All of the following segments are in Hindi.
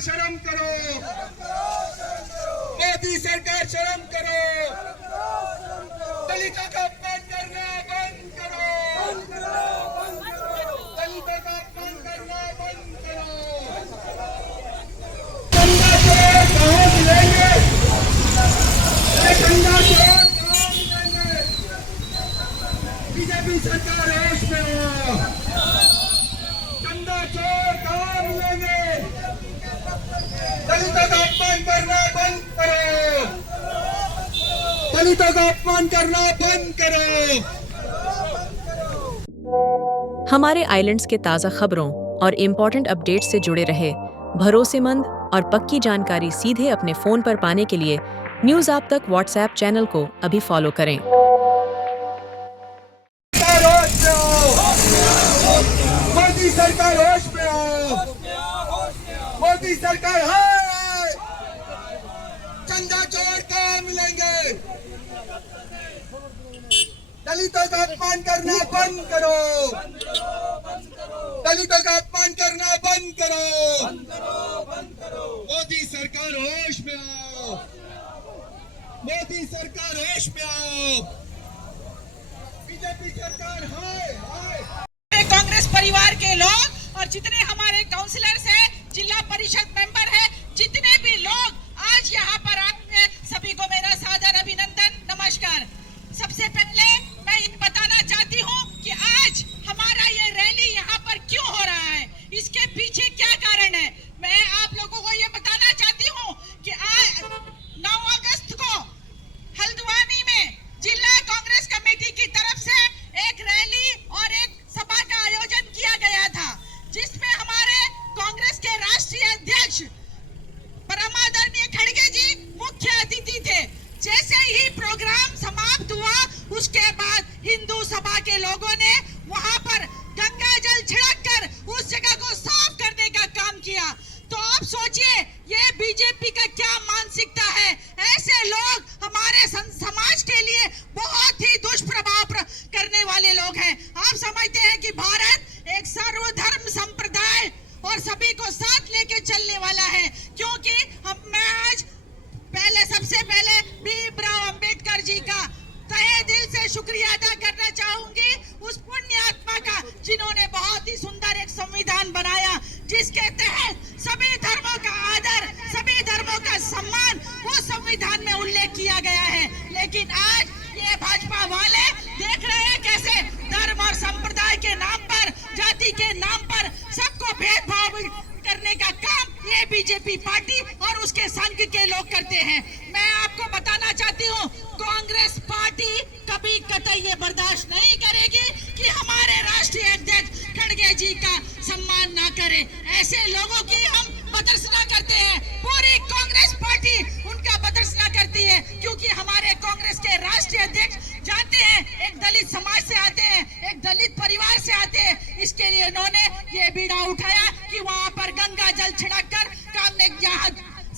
शर्म करो, मोदी सरकार शर्म करो, दलितों का अपमान करना बंद करो, दलितों का अपमान करना बंद करो। गंगा चोर कहाँ मिलेंगे? गंगा चोर कहाँ मिलेंगे? बीजेपी सरकार होश में हो। गंगा चोर कहाँ मिलेंगे? दलितों का अपमान करना बंद करो, दलितों का अपमान करना बंद करो। हमारे आइलैंड्स के ताज़ा खबरों और इम्पोर्टेंट अपडेट से जुड़े रहे भरोसेमंद और पक्की जानकारी सीधे अपने फ़ोन पर पाने के लिए न्यूज़ आप तक व्हाट्सएप चैनल को अभी फॉलो करें। मोदी सरकार होश में हो, मोदी सरकार है। गंगा चोर कहाँ मिलेंगे? दलितों का अपमान करना बंद करो, दलितों का अपमान करना बंद करो। मोदी सरकार होश में आओ, मोदी सरकार होश में आओ। बीजेपी सरकार हाय। कांग्रेस परिवार के लोग और जितने हमारे काउंसलर्स हैं, जिला परिषद मेंबर हैं, जितने भी लोग आज यहाँ पर आए, सभी को मेरा सादर अभिनंदन, नमस्कार। सबसे पहले मैं ये बताना चाहती हूँ कि आज हमारा ये रैली यहाँ पर क्यों हो रहा है, इसके पीछे क्या कारण है। मैं आप लोगों को ये बताना चाहती हूँ कि आज 9 अगस्त को हल्द्वानी में जिला कांग्रेस कमेटी की तरफ से एक रैली और एक सभा का आयोजन किया गया था, जिसमें हमारे कांग्रेस के राष्ट्रीय अध्यक्ष परमादरणीय खड़गे जी मुख्य अतिथि थे। जैसे ही प्रोग्राम समाप्त हुआ, उसके बाद हिंदू सभा के लोगों ने वहां पर गंगा जल छिड़ककर उस जगह को साफ करने का काम किया। तो आप सोचिए ये बीजेपी का क्या मानसिकता है। ऐसे लोग हमारे समाज के लिए बहुत ही दुष्प्रभाव करने वाले लोग हैं। आप समझते हैं कि भारत एक सर्वधर्म संप्रदाय और सभी को साथ लेके चलने वाला है, क्योंकि मैं आज सबसे पहले भीमराव अंबेडकर जी का तहे दिल से शुक्रिया अदा करना चाहूंगी, उस पुण्य आत्मा का जिन्होंने बहुत ही सुंदर एक संविधान बनाया, जिसके तहत सभी धर्मों का आदर, सभी धर्मों का सम्मान उस संविधान में उल्लेख किया गया है। लेकिन आज ये भाजपा वाले देख रहे हैं कैसे धर्म और संप्रदाय के नाम पर, जाति के नाम पर सबको भेदभाव करने का काम ये बीजेपी पार्टी और उसके संघ के लोग करते हैं। मैं आपको बताना चाहती हूँ, कांग्रेस पार्टी कभी कतई ये बर्दाश्त नहीं करेगी कि हमारे राष्ट्रीय अध्यक्ष खड़गे जी का सम्मान ना करे। ऐसे लोगों की हम बदर्सना करते हैं। पूरी कांग्रेस पार्टी उनका बदर्सना करती है, क्योंकि हमारे कांग्रेस के राष्ट्रीय अध्यक्ष जानते हैं एक दलित समाज से आते हैं, एक दलित परिवार से आते हैं। इसके लिए उन्होंने ये बीड़ा उठाया कि वहां पर गंगा जल छिड़ककर काम ने यहाँ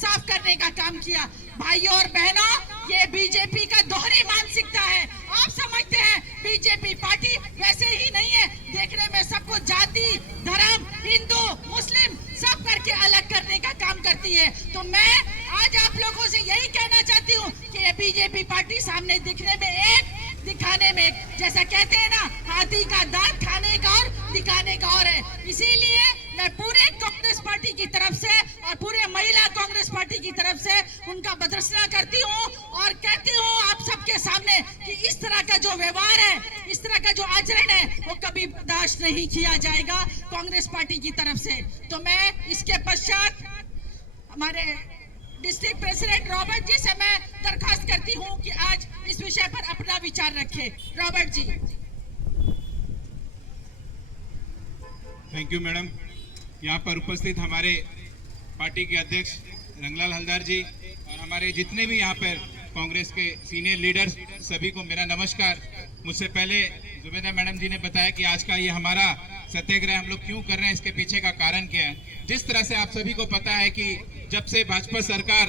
साफ करने का काम किया। भाइयों और बहनों, ये बीजेपी का दोहरी मानसिकता है। आप समझते हैं बीजेपी पार्टी वैसे ही नहीं है, देखने में सबको जाति, धर्म, हिंदू, मुस्लिम सब करके अलग करने का काम करती है। तो मैं आज आप लोगों से यही कहना चाहती हूँ कि ये बीजेपी पार्टी सामने दिखने में एक, दिखाने में एक, जैसा कहते हैं ना, हाथी का दांत खाने का और दिखाने का और है। इसीलिए मैं पूरे कांग्रेस पार्टी की तरफ से और पूरे महिला कांग्रेस पार्टी की तरफ से उनका बदर्सना करती हूँ और कहती हूँ आप सबके सामने कि इस तरह का जो व्यवहार है, इस तरह का जो आचरण है, वो कभी बर्दाश्त नहीं किया जाएगा कांग्रेस पार्टी की तरफ से। तो मैं इसके पश्चात हमारे डिस्ट्रिक्ट प्रेसिडेंट रॉबर्ट जी से मैं दरखास्त करती हूँ कि आज इस विषय पर अपना विचार रखें। Robert ji. Thank you madam. यहाँ पर उपस्थित हमारे पार्टी के अध्यक्ष रंगलाल हलदार जी और हमारे जितने भी यहाँ पर कांग्रेस के सीनियर लीडर्स, सभी को मेरा नमस्कार। मुझसे पहले जुबेदा मैडम जी ने बताया कि आज का ये हमारा सत्याग्रह हम लोग क्यों कर रहे हैं, इसके पीछे का कारण क्या है। जिस तरह से आप सभी को पता है कि जब से भाजपा सरकार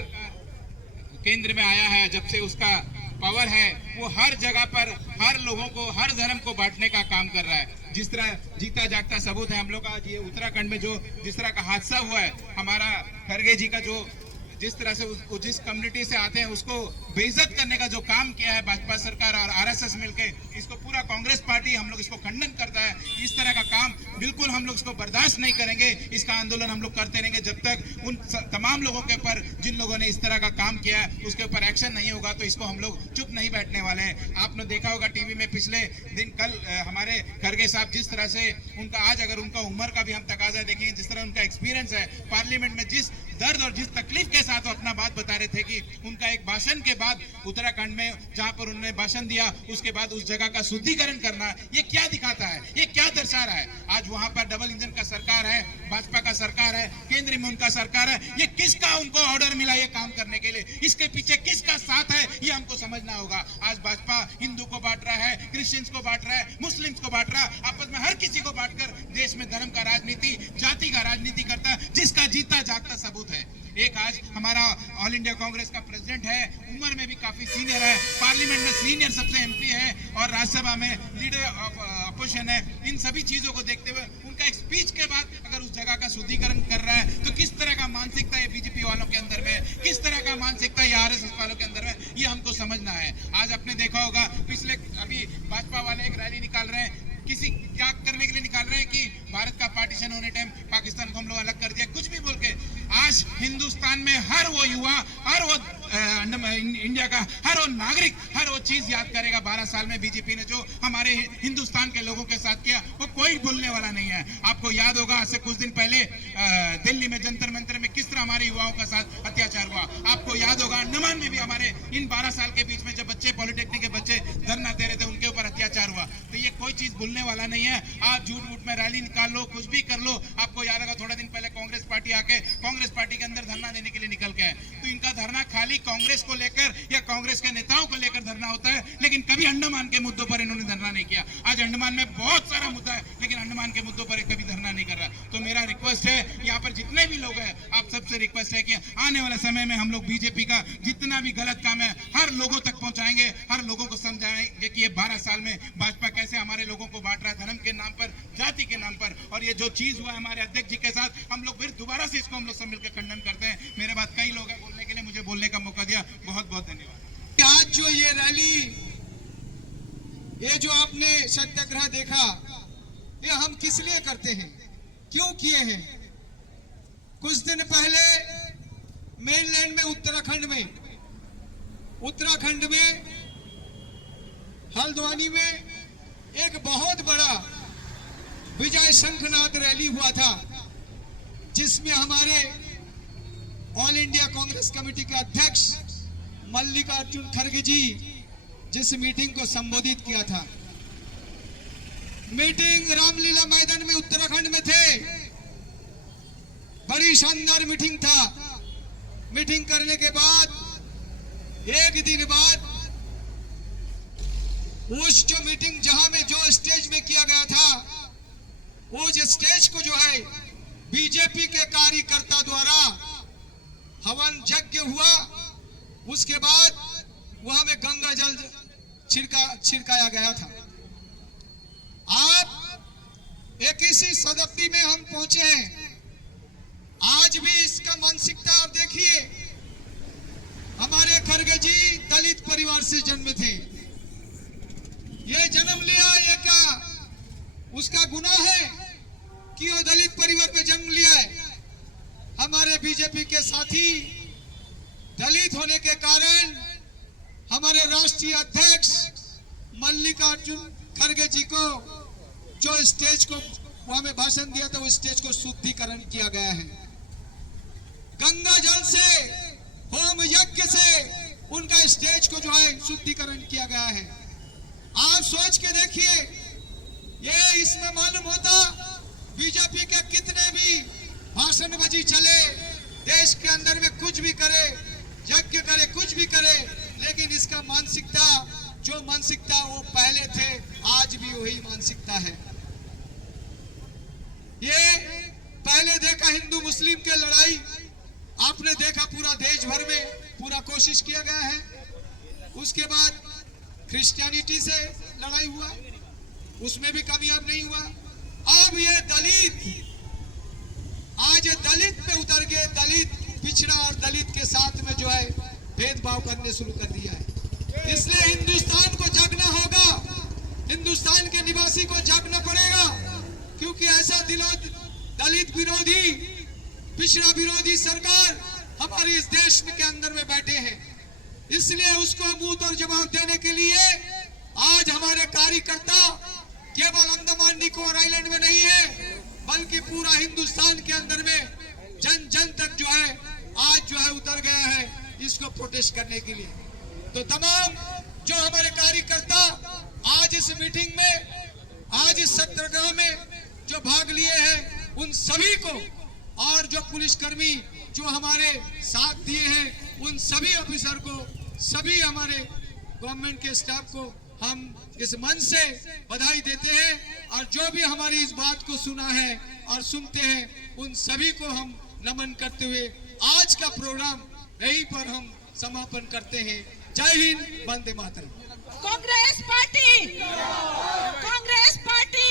केंद्र में आया है, जब से उसका पावर है वो हर जगह पर हर लोगों को, हर धर्म को बांटने का काम कर रहा है। जिस तरह जीता जागता सबूत है हम लोग का, ये उत्तराखंड में जो जिस तरह का हादसा हुआ है, हमारा खरगे जी का जो जिस तरह से जिस कम्युनिटी से आते हैं उसको बेइज्जत करने का जो काम किया है भाजपा सरकार और आरएसएस मिलके, इसको पूरा कांग्रेस पार्टी हम लोग इसको खंडन करता है। इस तरह का काम बिल्कुल हम लोग इसको बर्दाश्त नहीं करेंगे। इसका आंदोलन हम लोग करते रहेंगे जब तक उन तमाम लोगों के ऊपर, जिन लोगों ने इस तरह का काम किया है, उसके ऊपर एक्शन नहीं होगा तो इसको हम लोग चुप नहीं बैठने वाले हैं। आपने देखा होगा टीवी में पिछले दिन कल हमारे खरगे साहब जिस तरह से उनका, आज अगर उनका उम्र का भी हम तकाजा देखेंगे, जिस तरह उनका एक्सपीरियंस है पार्लियामेंट में, जिस दर्द और जिस तकलीफ के साथ वो अपना बात बता रहे थे कि उनका एक भाषण के बाद उत्तराखंड में जहां पर उन्होंने भाषण दिया उसके बाद उस जगह का शुद्धिकरण करना, ये क्या दिखाता है, ये क्या दर्शा रहा है? आज वहां पर डबल इंजन का सरकार है, भाजपा का सरकार है, केंद्र में उनका सरकार है, ये किसका उनको ऑर्डर मिला ये काम करने के लिए? इसके पीछे किसका साथ है ये हमको समझना होगा। आज भाजपा हिंदू को बांट रहा है, क्रिश्चियंस को बांट रहा है, मुस्लिम्स को बांट रहा है, आपस में हर किसी को बांटकर देश में धर्म का राजनीति, जाति का राजनीति करता है, जिसका जीता जागता सबूत है। एक आज हमारा ऑल इंडिया कांग्रेस का प्रेसिडेंट है, उम्र में भी काफी सीनियर है, पार्लियामेंट में सीनियर सबसे एमपी है और राज्यसभा में लीडर ऑफ अपोजिशन है। इन सभी चीजों को देखते हुए उनका एक स्पीच के बाद अगर उस जगह का शुद्धिकरण कर रहा है तो किस तरह का मानसिकता है बीजेपी वालों के अंदर में, किस तरह का मानसिकता है आरएसएस वालों के अंदर में, ये हमको समझना है। आज आपने देखा होगा पिछले अभी भाजपा वाले एक रैली निकाल रहे हैं, किसी क्या करने के लिए निकाल रहे हैं कि भारत का पार्टीशन होने टाइम पाकिस्तान को हम लोग अलग कर दिया, कुछ भी बोल के। आज हिंदुस्तान में हर वो युवा, हर वो इंडिया का हर वो नागरिक, हर वो चीज याद करेगा 12 साल में बीजेपी ने जो हमारे हिंदुस्तान के लोगों के साथ किया, वो कोई भूलने वाला नहीं है। आपको याद होगा आज से कुछ दिन पहले दिल्ली में जंतर मंतर में किस तरह हमारे युवाओं का साथ अत्याचार हुआ। आपको याद होगा अंडमान में भी हमारे इन 12 साल के बीच में जब बच्चे, पॉलिटेक्निक के बच्चे धरना दे रहे थे, उनके ऊपर अत्याचार हुआ। तो ये कोई चीज भूलने वाला नहीं है। आप झूठ मूठ में रैली निकाल लो, कुछ भी कर लो। आपको याद होगा थोड़ा दिन पहले कांग्रेस पार्टी आके कांग्रेस पार्टी के अंदर धरना देने के लिए निकल के आए, तो इनका धरना खाली कांग्रेस को लेकर या कांग्रेस के नेताओं को लेकर धरना होता है, लेकिन कभी अंडमान के मुद्दों पर इन्होंने धरना नहीं किया। आज अंडमान में बहुत सारा मुद्दा है, लेकिन अंडमान के मुद्दों पर कभी धरना नहीं कर रहा। तो मेरा रिक्वेस्ट है, यहाँ पर जितने भी लोग हैं, आप सबसे रिक्वेस्ट है कि आने वाले समय में हम लोग बीजेपी का जितना भी गलत काम है हर लोगों तक पहुंचाएंगे, हर लोगों को समझाएंगे कि ये 12 साल में भाजपा कैसे हमारे लोगों को बांट रहा है, धर्म के नाम पर, जाति के नाम पर। और ये जो चीज हुआ हमारे अध्यक्ष जी के साथ, हम लोग फिर दोबारा से इसको हम लोग सब मिलकर खंडन करते हैं। मेरे बाद कई लोग हैं बोलने के लिए, मुझे बोलने का मौका दिया, बहुत बहुत धन्यवाद। आज जो ये रैली, ये जो आपने सत्याग्रह देखा, ये हम किस लिए करते हैं, क्यों किए हैं? कुछ दिन पहले मेनलैंड में उत्तराखंड में हल्द्वानी में एक बहुत बड़ा विजय शंखनाद रैली हुआ था, जिसमें हमारे ऑल इंडिया कांग्रेस कमेटी के अध्यक्ष मल्लिकार्जुन खड़गे जी जिस मीटिंग को संबोधित किया था। मीटिंग रामलीला मैदान में उत्तराखंड में थे, बड़ी शानदार मीटिंग था। मीटिंग करने के बाद एक दिन बाद उस जो मीटिंग जहां में जो स्टेज में किया गया था, उस स्टेज को जो है बीजेपी के कार्यकर्ता द्वारा हवन यज्ञ हुआ। उसके बाद वहां में गंगा जल छिड़काया गया था। आप 21वीं शताब्दी में हम पहुंचे हैं, आज भी इसका मानसिकता आप देखिए। हमारे खड़गे जी दलित परिवार से जन्म थे, ये जन्म लिया, ये क्या उसका गुनाह है कि वो दलित परिवार में जन्म लिया है? हमारे बीजेपी के साथी दलित होने के कारण हमारे राष्ट्रीय अध्यक्ष मल्लिकार्जुन खड़गे जी को जो स्टेज को वहां में भाषण दिया था, वो स्टेज को शुद्धिकरण किया गया है। गंगा जल से, होम यज्ञ से उनका स्टेज को जो है शुद्धिकरण किया गया है। आप सोच के देखिए, ये इसमें मालूम होता बीजेपी के कितने भी भाषणबाजी चले, देश के अंदर में कुछ भी करे, यज्ञ करे, कुछ भी करे, लेकिन इसका मानसिकता, जो मानसिकता वो पहले थे, आज भी वही मानसिकता है। ये पहले देखा हिंदू मुस्लिम के लड़ाई, आपने देखा पूरा देश भर में पूरा कोशिश किया गया है। उसके बाद क्रिश्चियनिटी से लड़ाई हुआ, उसमें भी कामयाब नहीं हुआ। अब ये दलित, आज ये दलित पे उतर गए, दलित पिछड़ा और दलित के साथ में जो है भेदभाव करने शुरू कर दिया है। इसलिए हिंदुस्तान को जागना होगा, हिंदुस्तान के निवासी को जागना पड़ेगा, क्योंकि ऐसा दलित विरोधी, पिछड़ा विरोधी सरकार हमारे इस देश के अंदर में बैठे हैं। इसलिए उसको मुंह तोड़ जवाब देने के लिए आज हमारे कार्यकर्ता केवल अंडमान निकोबार आइलैंड में नहीं है, बल्कि पूरा हिंदुस्तान के अंदर में जन जन तक जो है आज जो है उतर गया है इसको प्रोटेस्ट करने के लिए। तो तमाम जो हमारे कार्यकर्ता आज इस मीटिंग में, आज इस सत्याग्रह में जो भाग लिए हैं, उन सभी को, और जो पुलिसकर्मी जो हमारे साथ दिए हैं, उन सभी ऑफिसर को, सभी हमारे गवर्नमेंट के स्टाफ को हम इस मन से बधाई देते हैं। और जो भी हमारी इस बात को सुना है और सुनते हैं, उन सभी को हम नमन करते हुए आज का प्रोग्राम यहीं पर हम समापन करते हैं। जय हिंद, वंदे मातरम। Congress party, Congress party.